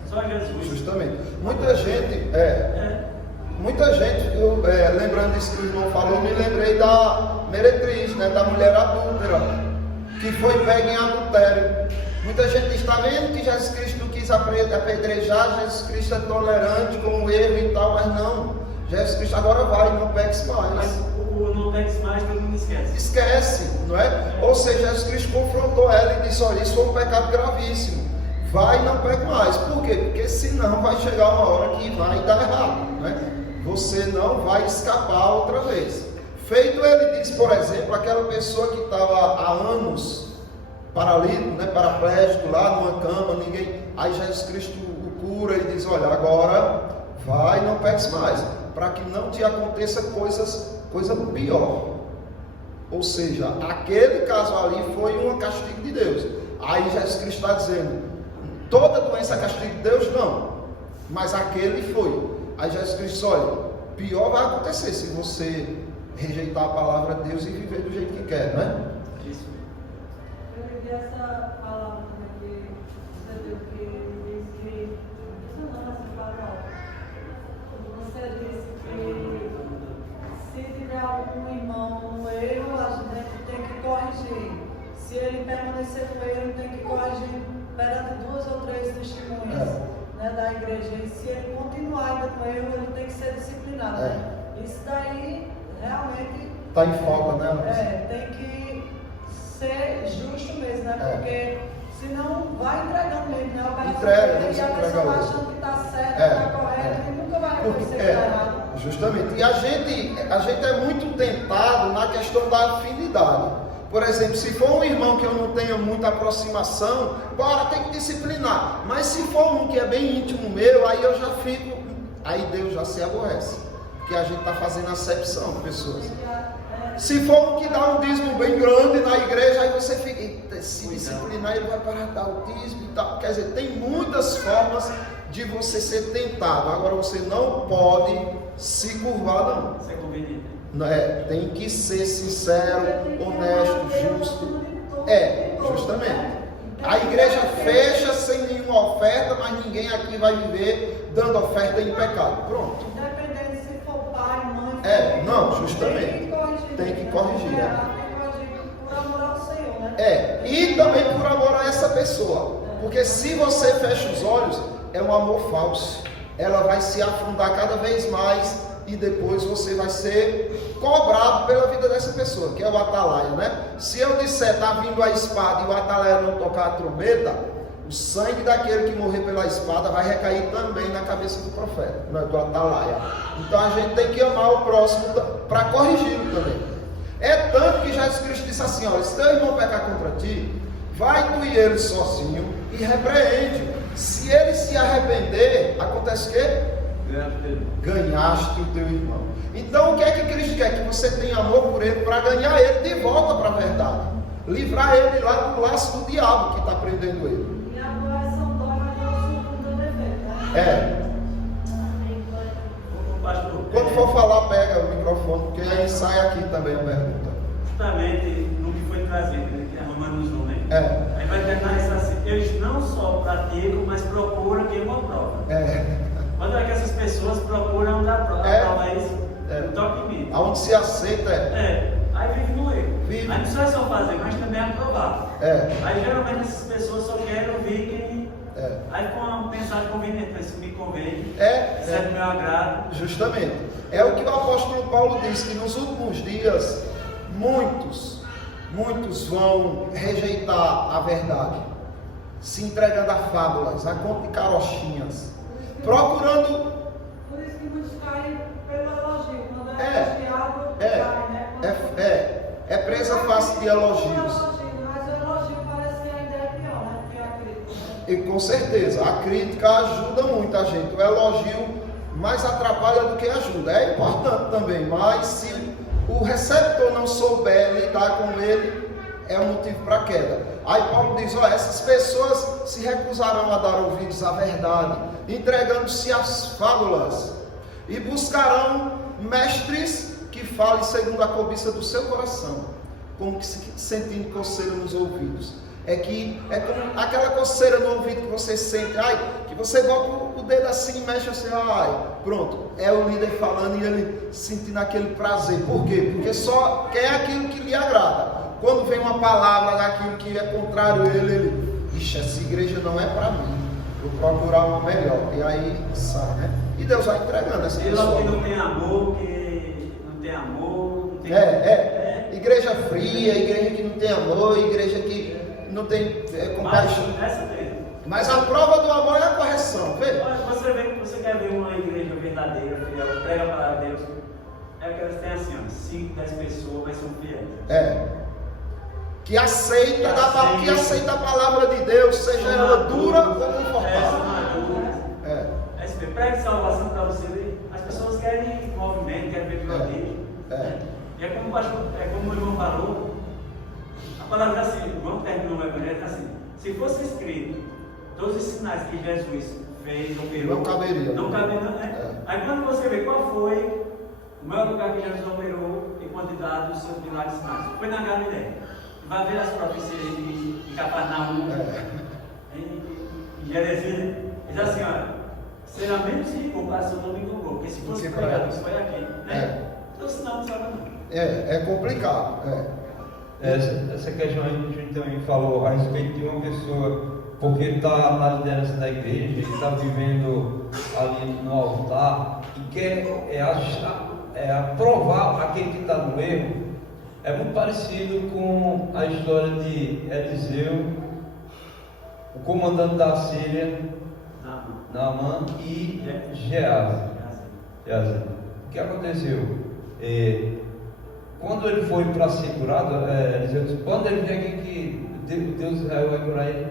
Só Jesus. Justamente. Muita gente, lembrando disso que o irmão falou, me lembrei da meretriz, né? Da mulher adúltera, que foi pega em adultério. Muita gente está vendo que Jesus Cristo quis apedrejar, Jesus Cristo é tolerante com o erro e tal, mas não. Jesus Cristo agora vai, não peques mais. Mas o não peques mais, todo mundo esquece. Esquece, não é? Ou seja, Jesus Cristo confrontou ela e disse: olha, isso foi um pecado gravíssimo. Vai e não peque mais. Por quê? Porque senão vai chegar uma hora que vai dar errado, não é? Você não vai escapar outra vez. Feito ele disse, por exemplo, aquela pessoa que estava há anos paralítico, né, paraplégico, lá numa cama, ninguém. Aí Jesus Cristo o cura e diz: olha, agora vai e não peques mais, para que não te aconteça coisa pior. Ou seja, aquele caso ali foi um castigo de Deus. Aí Jesus Cristo está dizendo: toda doença é castigo de Deus? Não, mas aquele foi. Aí Jesus Cristo diz: olha, pior vai acontecer se você rejeitar a palavra de Deus e viver do jeito que quer, não é? Isso. Eu liguei essa palavra que você deu, que diz que você disse que se tiver algum irmão no erro, a gente tem que corrigir. Se ele permanecer no erro, tem que corrigir perante 2 ou 3 testemunhas, né, da igreja. E se ele continuar ainda no erro, ele tem que ser disciplinado. Né? Isso daí realmente está em falta, né? Tem que ser justo mesmo, né? Porque senão vai entregando mesmo, né? E a pessoa vai achando que está certo, está correto, e nunca vai reconhecer que está errado. Justamente. E a gente é muito tentado na questão da afinidade. Por exemplo, se for um irmão que eu não tenha muita aproximação, bora, tem que disciplinar. Mas se for um que é bem íntimo meu, aí eu já fico, aí Deus já se aborrece. Porque a gente está fazendo acepção de pessoas. Se for um que dá um dízimo bem grande na igreja, aí você fica, se disciplinar, ele vai parar de dar o dízimo e tal. Quer dizer, tem muitas formas de você ser tentado. Agora você não pode se curvar, não. Isso é conveniente. Tem que ser sincero, honesto, justo. Justamente. A igreja fecha sem nenhuma oferta, mas ninguém aqui vai viver dando oferta em pecado. Pronto. Independente se for pai, mãe. Não, justamente. Tem que corrigir. Por amor ao Senhor, né? E também por amor a essa pessoa. Porque se você fecha os olhos, é um amor falso. Ela vai se afundar cada vez mais. E depois você vai ser cobrado pela vida dessa pessoa, que é o atalaia, né? Se eu disser, está vindo a espada e o atalaia não tocar a trombeta, o sangue daquele que morrer pela espada vai recair também na cabeça do profeta, do atalaia. Então a gente tem que amar o próximo para corrigi-lo também. É tanto que Jesus Cristo disse assim: olha, se teu irmão pecar contra ti, vai tu e ele sozinho e repreende. Se ele se arrepender, acontece o quê? Ganhaste o teu irmão. Então o que é que Cristo quer? Que você tenha amor por ele para ganhar ele de volta para a verdade, livrar ele lá do laço do diabo que está prendendo ele. E a doação dói, mas não se muda o efeito, né? Quando for falar, pega o microfone, porque aí sai aqui também a pergunta. Justamente no que foi trazido, né, que é Romanos 1, né? Aí vai terminar isso assim: eles não só praticam, mas procuram quem uma prova. Quando é que essas pessoas procuram dar prova? A isso, toque em mim. Aonde se aceita aí vive no erro. Aí não só é só fazer, mas também aprovar. Aí geralmente essas pessoas só querem ouvir quem. Aí com uma mensagem conveniente, mas isso me convém, isso é do meu agrado. Justamente. É o que o apóstolo Paulo diz, que nos últimos dias muitos vão rejeitar a verdade. se entregando a fábulas, a conto de carochinhas, procurando. Por isso que muitos caem pelo elogio, quando é elogiado, cai, né? É presa fácil de elogios. Mas o elogio parece que ainda é pior, né? Que a crítica. E com certeza, a crítica ajuda muito a gente. O elogio mais atrapalha do que ajuda. É importante também, mas se o receptor não souber lidar com ele, é um motivo para queda. Aí Paulo diz, essas pessoas se recusarão a dar ouvidos à verdade, entregando-se às fábulas, e buscarão mestres que falem segundo a cobiça do seu coração, como que sentindo coceira nos ouvidos. É como aquela coceira no ouvido que você sente, que você bota o dedo assim e mexe assim, pronto, é o líder falando e ele sentindo aquele prazer. Por quê? Porque só quer aquilo que lhe agrada. Quando vem uma palavra daquilo que é contrário a ele, essa igreja não é para mim, vou procurar uma melhor. E aí sai, né? E Deus vai entregando essa pessoa. Que não tem amor, igreja fria, igreja que não tem amor, igreja que não tem compaixão. Mas a prova do amor é a correção, vê? Você quer ver uma igreja verdadeira, fiel, prega a palavra de Deus, é aquelas que tem assim, 5, 10 pessoas, mas são fiéis. Que aceita a palavra de Deus, seja ela dura ou confortável. Prega salvação para você ver. As pessoas querem movimento, querem ver violência. E é como o irmão falou, a palavra assim, o irmão terminou o evangelho assim, se fosse escrito todos os sinais que Jesus fez, operou, não caberia, né? Aí quando você vê qual foi o maior lugar que Jesus operou em quantidade dos seus milagres e sinais, foi na Galileia. Vai ver as profecias de Cafarnaum, em Jerezim, diz assim, será menos rico para seu nome encontrou, porque se fosse pregado, isso foi aqui, né? Então senão não sabe não. É complicado. Essa questão a gente também falou a respeito de uma pessoa, porque ele está na liderança da igreja, ele está vivendo ali no altar e quer aprovar aquele que está no erro. É muito parecido com a história de Eliseu, o comandante da Síria, Naamã e Geazi. O que aconteceu? Quando ele foi para ser curado, Eliseu disse, quando ele vier aqui que Deus de Israel vai curar ele,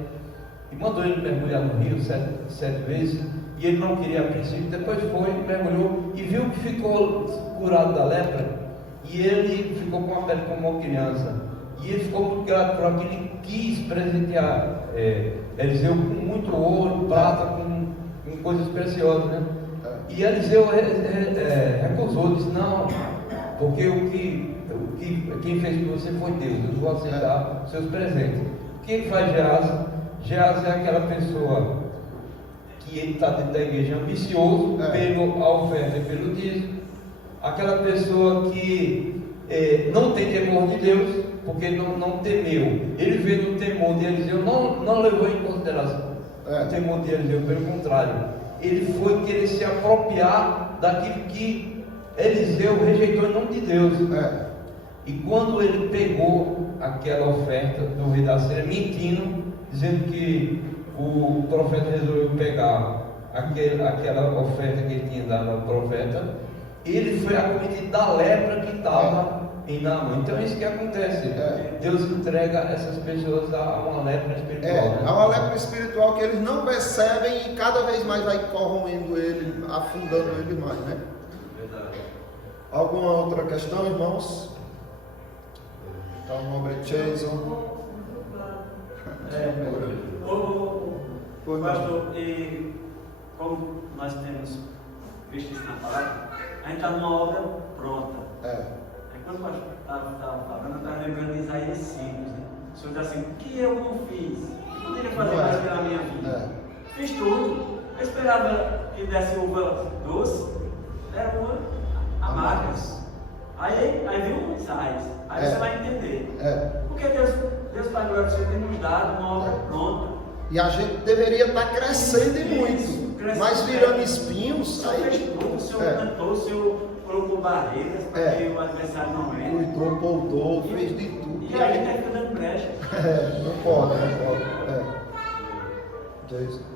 e mandou ele mergulhar no rio 7 vezes, e ele não queria a princípio, depois foi, mergulhou e viu que ficou curado da lepra. E ele ficou com a pele como uma criança. E ele ficou muito grato por aquilo. Ele quis presentear Eliseu com muito ouro, prata, com coisas preciosas, né? E Eliseu recusou, disse, não, porque quem fez por você foi Deus, eu vou aceitar seus presentes. Quem faz Geazi? Geazi é aquela pessoa que ele está dentro da igreja ambicioso, pela oferta e pelo dízimo. Aquela pessoa que não tem temor de Deus, porque não temeu. Ele veio no temor de Eliseu, não levou em consideração o temor de Eliseu, pelo contrário. Ele foi querer se apropriar daquilo que Eliseu rejeitou em nome de Deus. E quando ele pegou aquela oferta do rei da Síria, mentindo, dizendo que o profeta resolveu pegar aquela oferta que ele tinha dado ao profeta, ele foi acometido da lepra que estava em Naamã. Então é isso que acontece. Deus entrega essas pessoas a uma lepra espiritual. A uma lepra espiritual que eles não percebem e cada vez mais vai corroendo ele, afundando ele mais, né? Verdade. Alguma outra questão, irmãos? Então, nobre Jason. Pastor, e como nós temos visto isso na palavra, a gente está numa obra pronta. Aí quando o pastor estava falando, eu estava lembrando de Isaías 5, né? O senhor está assim, o que eu não fiz? Eu poderia fazer mais pela minha vida. Fiz tudo. Eu esperava que desse uva doce, deram uva amargas. Aí viu Isaías. Aí você vai entender. Porque Deus Pai Glória, você tem nos dado uma obra pronta. E a gente deveria estar crescendo muito, mas virando espinhos. O senhor fez tudo, o senhor cantou, o senhor colocou barreiras para que o adversário não entre. Cuidou, poldou, fez de tudo. E aí está ficando brecha. Não pode. Que é isso?